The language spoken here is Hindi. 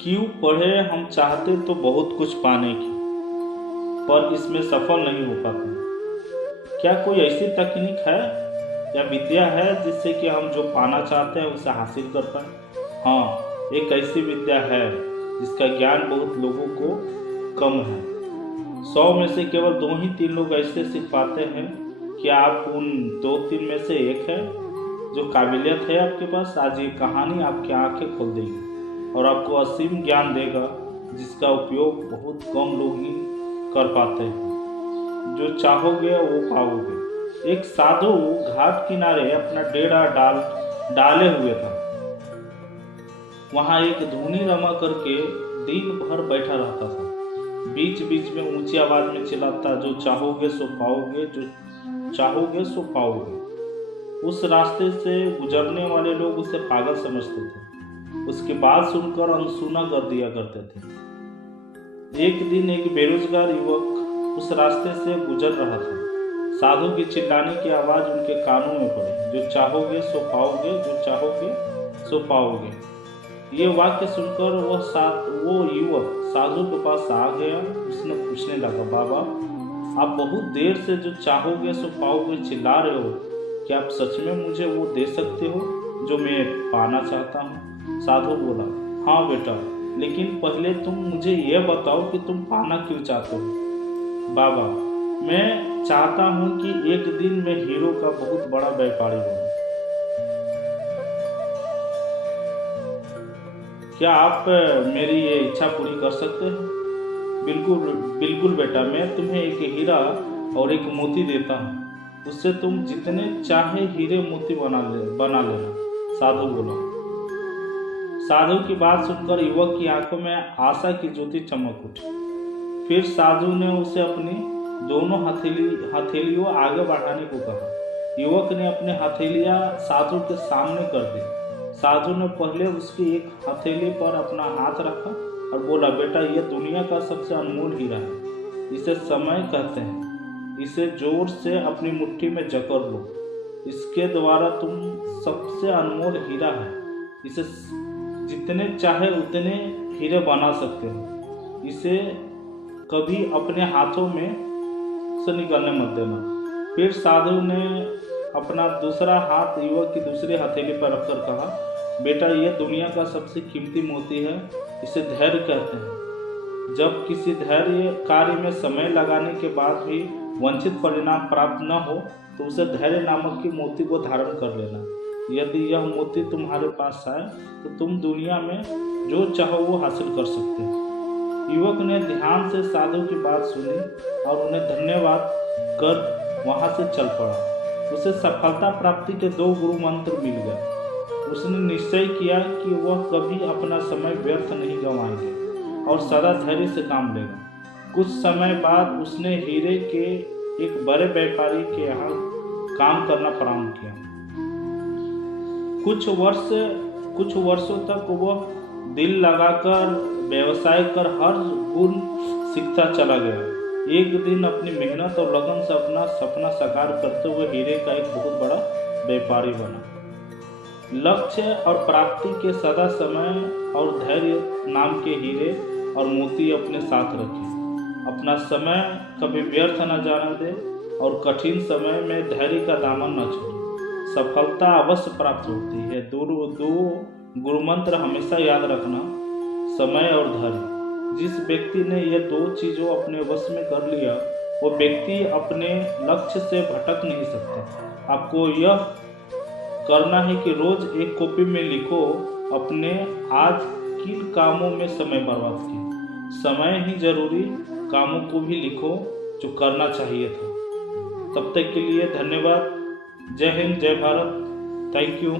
क्यों पढ़े हम चाहते तो बहुत कुछ पाने की, पर इसमें सफल नहीं हो पाते। क्या कोई ऐसी तकनीक है या विद्या है जिससे कि हम जो पाना चाहते हैं उसे हासिल कर पाए? हाँ, एक ऐसी विद्या है जिसका ज्ञान बहुत लोगों को कम है। 100 में से केवल 2 ही 3 लोग ऐसे सीख पाते हैं कि आप उन 2-3 में से एक है। जो काबिलियत है आपके पास, आज ये कहानी आपकी आंखें खोल देगी और आपको असीम ज्ञान देगा जिसका उपयोग बहुत कम लोग ही कर पाते हैं। जो चाहोगे वो पाओगे। एक साधु घाट किनारे अपना डेरा डाले हुए था। वहां एक धुनी रमा करके दिन भर बैठा रहता था। बीच बीच में ऊंची आवाज में चिल्लाता, जो चाहोगे सो पाओगे, जो चाहोगे सो पाओगे। उस रास्ते से गुजरने वाले लोग उसे पागल समझते थे। उसकी बात सुनकर अनसुना कर दिया करते थे। एक दिन एक बेरोजगार युवक उस रास्ते से गुजर रहा था। साधु की चिल्लाने की आवाज उनके कानों में पड़ी, जो चाहोगे सो पाओगे, जो चाहोगे सो पाओगे। ये वाक्य सुनकर वो युवक साधु के पास आ गया। उसने पूछने लगा, बाबा, आप बहुत देर से जो चाहोगे सो पाओगे चिल्ला रहे हो, क्या आप सच में मुझे वो दे सकते हो जो मैं पाना चाहता हूँ? साधु बोला, हाँ बेटा, लेकिन पहले तुम मुझे ये बताओ कि तुम पाना क्यों चाहते हो? बाबा, मैं चाहता हूँ कि एक दिन मैं हीरो का बहुत बड़ा व्यापारी बनूं। क्या आप मेरी ये इच्छा पूरी कर सकते हैं? बिल्कुल बिल्कुल बेटा, मैं तुम्हें एक हीरा और एक मोती देता हूँ। उससे तुम जितने चाहे हीरे मोती बना लेना। साधु बोला। साधु की बात सुनकर युवक की आंखों में आशा की ज्योति चमक उठी। फिर साधु ने उसे अपनी दोनों हथेलियों आगे बढ़ाने को कहा। युवक ने अपने हथेलियां साधु के सामने कर दी। साधु ने पहले उसकी एक हथेली पर अपना हाथ रखा और बोला, बेटा, यह दुनिया का सबसे अनमोल हीरा है। इसे समय कहते हैं। इसे जोर से अपनी मुट्ठी में जकड़ लो। इसके द्वारा तुम सबसे अनमोल हीरा है। इसे जितने चाहे उतने हीरे बना सकते हो। इसे कभी अपने हाथों में से निकलने मत देना। फिर साधु ने अपना दूसरा हाथ युवक की दूसरी हथेली पर रखकर कहा, बेटा, यह दुनिया का सबसे कीमती मोती है। इसे धैर्य कहते हैं। जब किसी धैर्य कार्य में समय लगाने के बाद भी वांछित परिणाम प्राप्त न हो तो उसे धैर्य नामक की मोती को धारण कर लेना। यदि यह मोती तुम्हारे पास आए तो तुम दुनिया में जो चाहो वो हासिल कर सकते हो। युवक ने ध्यान से साधु की बात सुनी और उन्हें धन्यवाद कर वहां से चल पड़ा। उसे सफलता प्राप्ति के 2 गुरु मंत्र मिल गए। उसने निश्चय किया कि वह कभी अपना समय व्यर्थ नहीं गंवाएंगे और सदा धैर्य से काम लेगा। कुछ समय बाद उसने हीरे के एक बड़े व्यापारी के यहाँ काम करना प्रारंभ किया। कुछ वर्षों तक वह दिल लगाकर व्यवसाय कर हर गुण सीखता चला गया। एक दिन अपनी मेहनत और लगन से अपना सपना साकार करते हुए हीरे का एक बहुत बड़ा व्यापारी बना। लक्ष्य और प्राप्ति के सदा समय और धैर्य नाम के हीरे और मोती अपने साथ रखें। अपना समय कभी व्यर्थ न जाने दे और कठिन समय में धैर्य का दामन न छोड़े। सफलता अवश्य प्राप्त होती है। दो गुरु मंत्र हमेशा याद रखना, समय और धैर्य। जिस व्यक्ति ने ये 2 चीज़ों अपने वश में कर लिया, वो व्यक्ति अपने लक्ष्य से भटक नहीं सकता। आपको यह करना है कि रोज एक कॉपी में लिखो अपने आज किन कामों में समय बर्बाद किया। समय ही जरूरी कामों को भी लिखो जो करना चाहिए था। तब तक के लिए धन्यवाद। जय हिंद, जय भारत। Thank you.